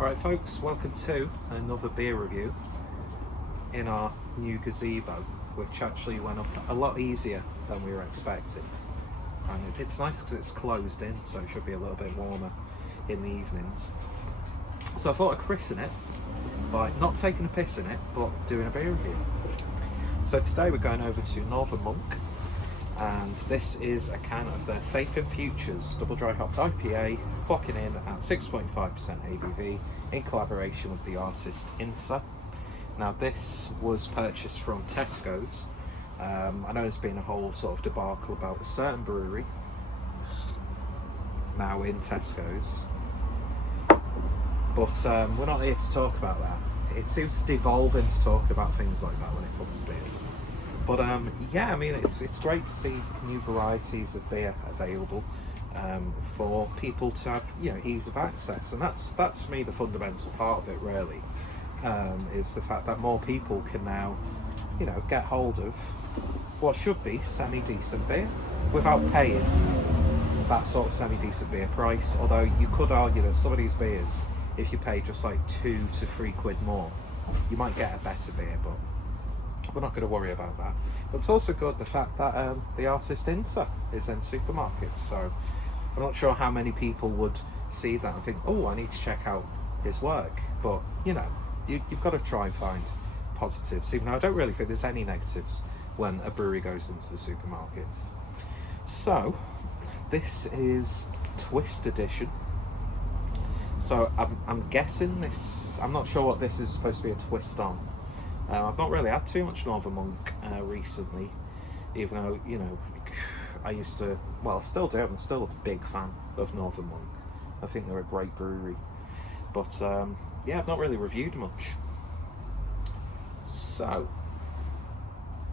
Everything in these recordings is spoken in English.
Alright folks, welcome to another beer review in our new gazebo, which actually went up a lot easier than we were expecting. And it's nice because it's closed in, so it should be a little bit warmer in the evenings. So I thought I'd christen it by not taking a piss in it, but doing a beer review. So today we're going over to Northern Monk, and this is a can of their Faith in Futures double dry hopped IPA, clocking in at 6.5% ABV in collaboration with the artist Insa. Now this was purchased from Tesco's. I know there's been a whole sort of debacle about a certain brewery now in Tesco's, but we're not here to talk about that. It seems to devolve into talking about things like that when it comes to beers. But yeah, I mean, it's great to see new varieties of beer available for people to have, ease of access, and that's for me the fundamental part of it. Really, is the fact that more people can now, get hold of what should be semi-decent beer without paying that sort of semi-decent beer price. Although you could argue that some of these beers, if you pay just like £2 to £3 more, you might get a better beer, but we're not going to worry about that. But it's also good the fact that the artist Insa is in supermarkets, so I'm not sure how many people would see that and think, oh, I need to check out his work. But you've got to try and find positives, even though I don't really think there's any negatives when a brewery goes into the supermarkets. So this is Twist Edition. So I'm guessing this, I'm not sure what this is supposed to be a twist on. I've not really had too much Northern Monk recently, even though, I used to, well, still do, I'm still a big fan of Northern Monk. I think they're a great brewery. But yeah, I've not really reviewed much. So,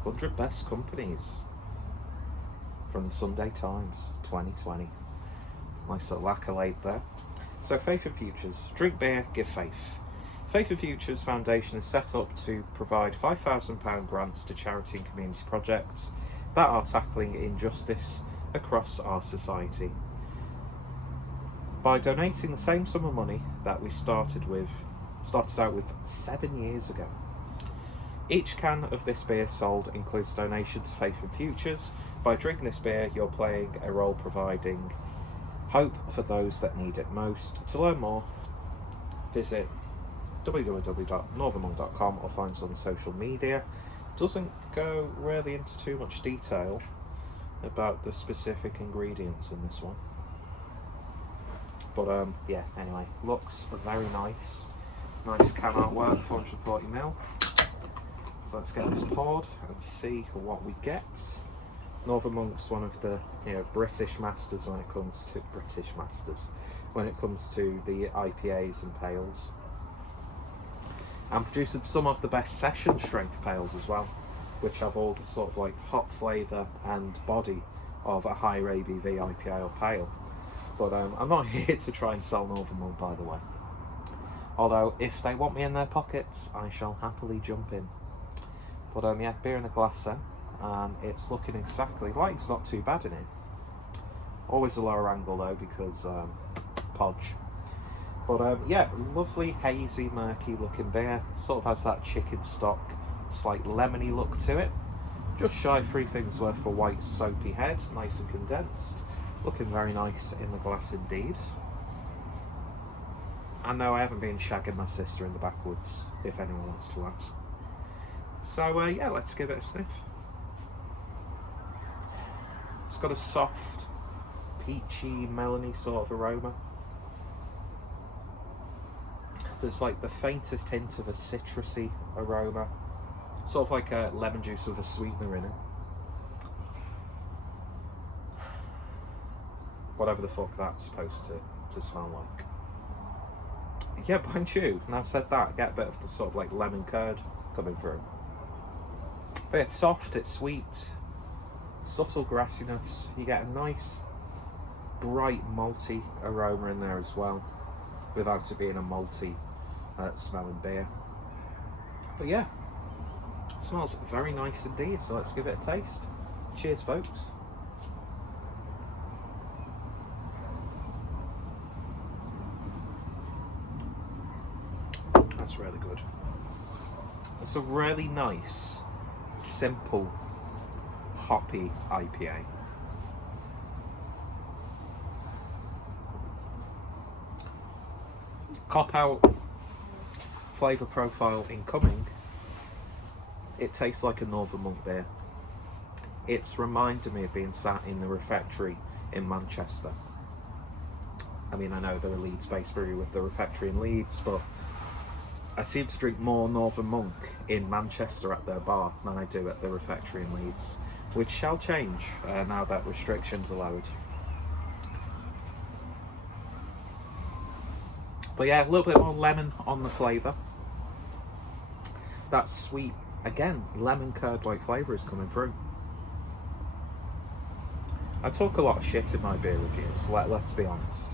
100 Best Companies from the Sunday Times 2020. Nice little accolade there. So, Faith in Futures. Drink beer, give faith. Faith in Futures Foundation is set up to provide £5,000 grants to charity and community projects that are tackling injustice across our society. By donating the same sum of money that we started out with 7 years ago. Each can of this beer sold includes donation to Faith in Futures. By drinking this beer, you're playing a role providing hope for those that need it most. To learn more, visit www.northernmonk.com or find us on social media. Doesn't go really into too much detail about the specific ingredients in this one. But yeah, anyway, looks very nice. Nice can artwork, 440ml. So let's get this poured and see what we get. Northern Monk's one of the British masters when it comes to the IPAs and pales, and producing some of the best session strength pales as well, which have all the sort of like hop flavour and body of a higher ABV IPA or pale. But I'm not here to try and sell Northern Monk, by the way. Although if they want me in their pockets, I shall happily jump in. But yeah, beer in a glass then, and it's looking exactly, light's not too bad in it. Always a lower angle though because podge. But yeah, lovely hazy murky looking beer, sort of has that chicken stock, slight lemony look to it. Just shy of 3 fingers worth for a white soapy head, nice and condensed. Looking very nice in the glass indeed. And no, I haven't been shagging my sister in the backwoods, if anyone wants to ask. So yeah, let's give it a sniff. It's got a soft, peachy, melony sort of aroma. There's like the faintest hint of a citrusy aroma, sort of like a lemon juice with a sweetener in it. Whatever the fuck that's supposed to smell like. Yeah, mind you, and I've said that, I get a bit of the sort of like lemon curd coming through. But it's soft, it's sweet, subtle grassiness. You get a nice, bright, malty aroma in there as well, without it being a malty smelling beer. But yeah, it smells very nice indeed, so let's give it a taste. Cheers, folks. that's really good. It's a really nice, simple, hoppy IPA. Cop out flavour profile incoming. It tastes like a Northern Monk beer. It's reminded me of being sat in the refectory in Manchester. I mean, I know they're a Leeds-based brewery with the refectory in Leeds, but I seem to drink more Northern Monk in Manchester at their bar than I do at the refectory in Leeds, which shall change now that restrictions are lowered. But yeah, a little bit more lemon on the flavour. That sweet, again, lemon curd white flavour is coming through. I talk a lot of shit in my beer reviews, let's be honest.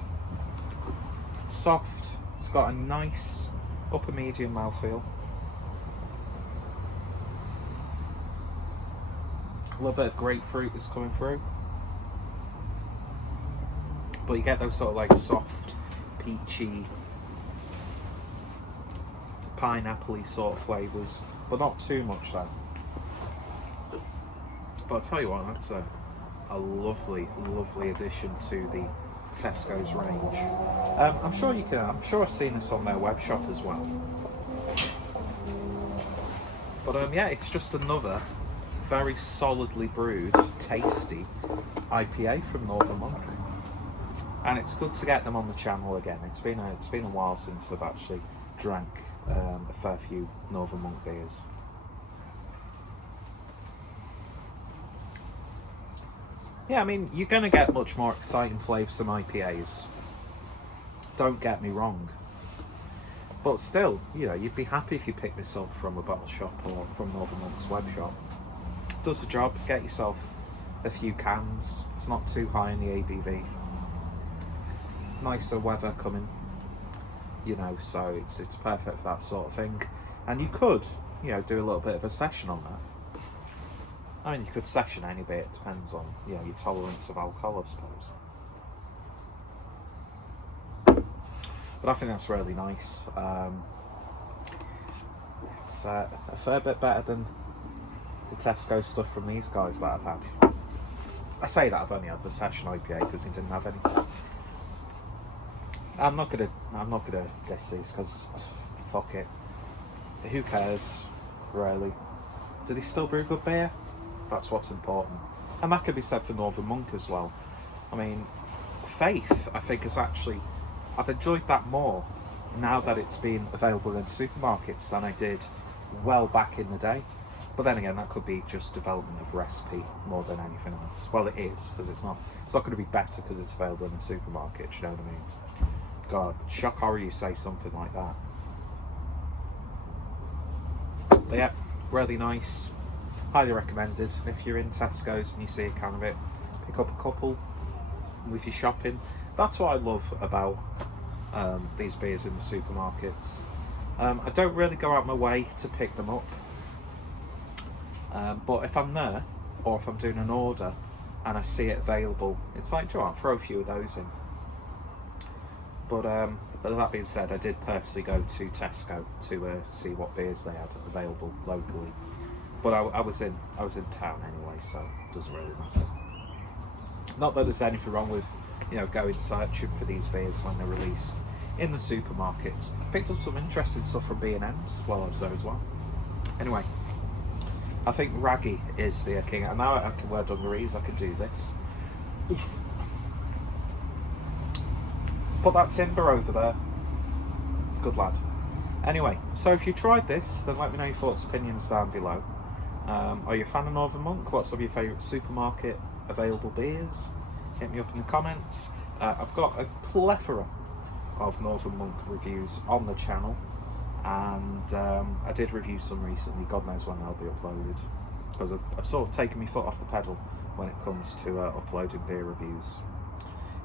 Soft, it's got a nice upper medium mouthfeel. A little bit of grapefruit is coming through. But you get those sort of like soft, peachy, pineapple-y sort of flavours, but not too much though. But I'll tell you what, that's a lovely, lovely addition to the Tesco's range. I'm sure I've seen this on their Webshop as well. But yeah, it's just another very solidly brewed, tasty IPA from Northern Monk. And it's good to get them on the channel again. It's been a while since I've actually drank a fair few Northern Monk beers. Yeah, I mean, you're going to get much more exciting flavoursome IPAs. Don't get me wrong. But still, you know, you'd be happy if you picked this up from a bottle shop or from Northern Monk's Webshop. Does the job, get yourself a few cans. It's not too high in the ABV. Nicer weather coming, you know, so it's perfect for that sort of thing. And you could, you know, do a little bit of a session on that. I mean, you could session any bit, it depends on, you know, your tolerance of alcohol, I suppose. But I think that's really nice. It's a fair bit better than the Tesco stuff from these guys that I've had. I say that I've only had the session IPA because they didn't have any. I'm not gonna diss these because fuck it. Who cares, really? Do they still brew good beer? That's what's important. And that could be said for Northern Monk as well. I mean, Faith, I think, is actually, I've enjoyed that more now that it's been available in supermarkets than I did well back in the day. But then again, that could be just development of recipe more than anything else. Well, it is, because it's not going to be better because it's available in the supermarket, you know what I mean? God, shock horror you say something like that. But yeah, really nice. Highly recommended. And if you're in Tesco's and you see a can of it, pick up a couple with your shopping. That's what I love about these beers in the supermarkets. I don't really go out my way to pick them up. But if I'm there, or if I'm doing an order and I see it available, it's like, do you know what, throw a few of those in. But that being said, I did purposely go to Tesco to see what beers they had available locally. But I was in town anyway, so it doesn't really matter. Not that there's anything wrong with, you know, going searching for these beers when they're released in the supermarkets. Picked up some interesting stuff from B&M's while I was there as well. Anyway, I think Raggy is the king. And now I can wear dungarees, I can do this. Put that timber over there. Good lad. Anyway, so if you tried this, then let me know your thoughts, opinions down below. Are you a fan of Northern Monk? What's some of your favourite supermarket available beers? Hit me up in the comments. I've got a plethora of Northern Monk reviews on the channel, and I did review some recently. God knows when they'll be uploaded, because I've sort of taken my foot off the pedal when it comes to uploading beer reviews.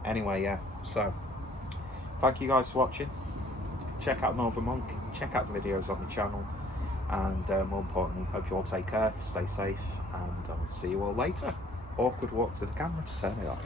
Anyway, yeah, so thank you guys for watching. Check out Northern Monk, check out the videos on the channel, and more importantly, hope you all take care, stay safe, and I'll see you all later. Awkward walk to the camera to turn it off.